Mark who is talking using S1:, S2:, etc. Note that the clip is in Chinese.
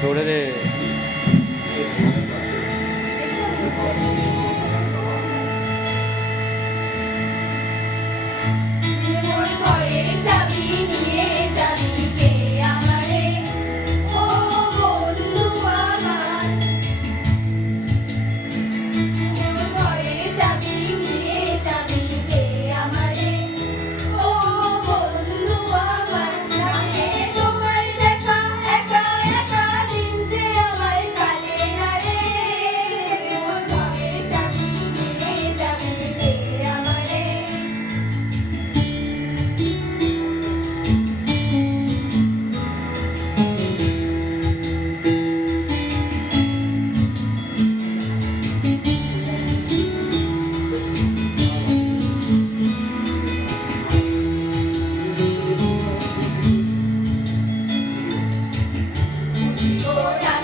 S1: それで。
S2: Ahora